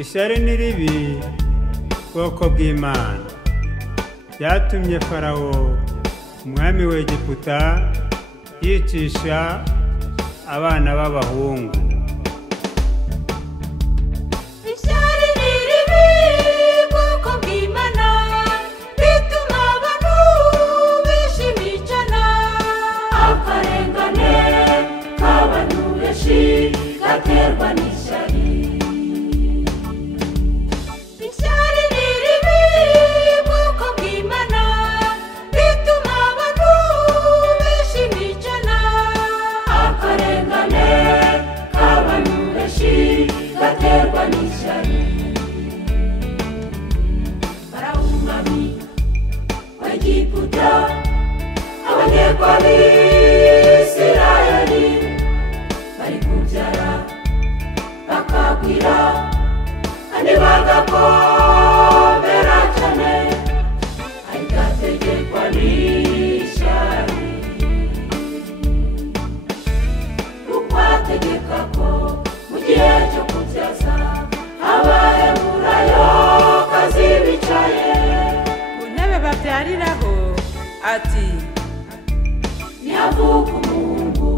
ishyari n'iribi bwoko bw'Imana byatumye Farawo umwami w'Egiputa yicisha abana b'abahungu. Gaterwa n'ishyari n'iribi bwoko bw'Imana bituma abantu bishimicana akarengane k'abantu benshi gaterwa n'ishyari. Farawo umwami w'Egiputa abanekwa b'Isirayeli bari kubyara bakagwira kandi bagakomera cyane ariko ategekwa n'ishyari nuko ategeka ko mu gihe cyo kubyaza abaheburayo kazi bicaye ku ntebe babyariraho ati nihavuka umuhungu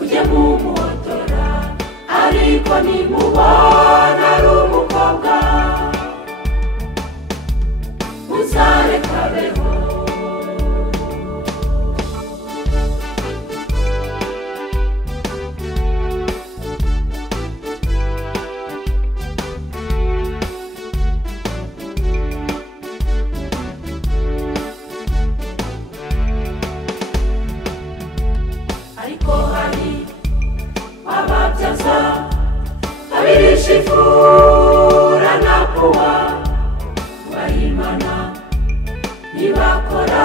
ujye mumuhotora ariko nimubona ari umukobwa muzareka abeho. Ariko hari ababyaza abirisha ifura na puwa bahimana ntibakora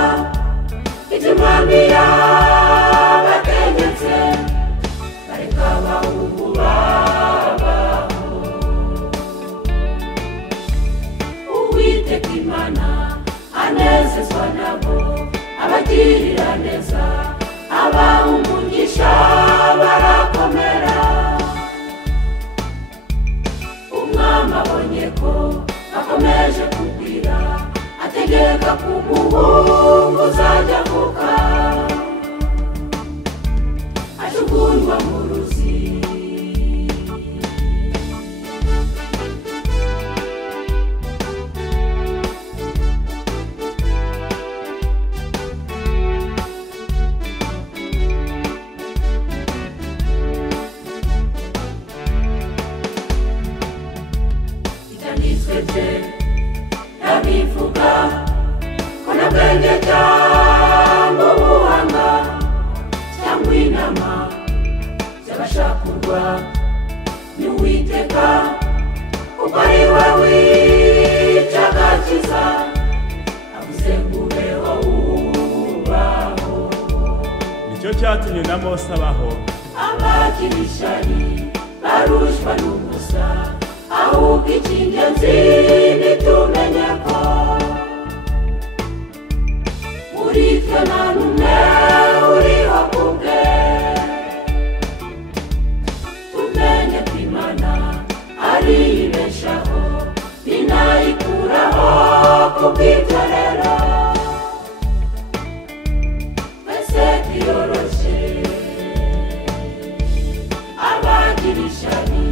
ibyo umwami yabategetse bareka abahungu babaho. Uwiteka Imana anezezwa nabo abagirira neza abaha umugisha barakomera. Umwami abonye ko akomeje kugwira ategeka ko umuhungu uzajya avuka ajugunywa mu ruzi. Yabivuga ko nta bwenge cyangwa ubuhanga cyangwa inama by'abashakurwa n'Uwiteka kuko ari we wica agakiza avuze ngo ubeho ubaho. Nicyo cyatumye na Mose abaho. Abagira ishyari barushwa n'ubusa ahubwo icy'ingenzi nitumenye ko muri twe nta n'umwe uriho ku bwe. Tumenye ko Imana aribeshaho ninayikuraho ku bw'itorero twese twiyoroshye. Abagira ishyari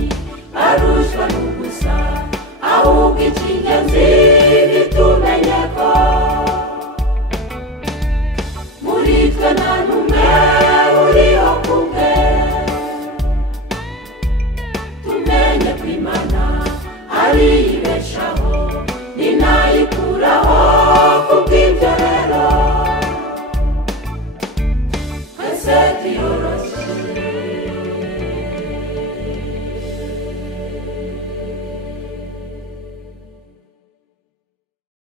barushwa n'ubusa ahubwo icy'ingenzi nitumenye ko muri twe nta n'umwe uriho ku bwe. Tumenye ko Imana aribeshaho ninayikuraho ku bw'ibyo rero twese twiyoroshye.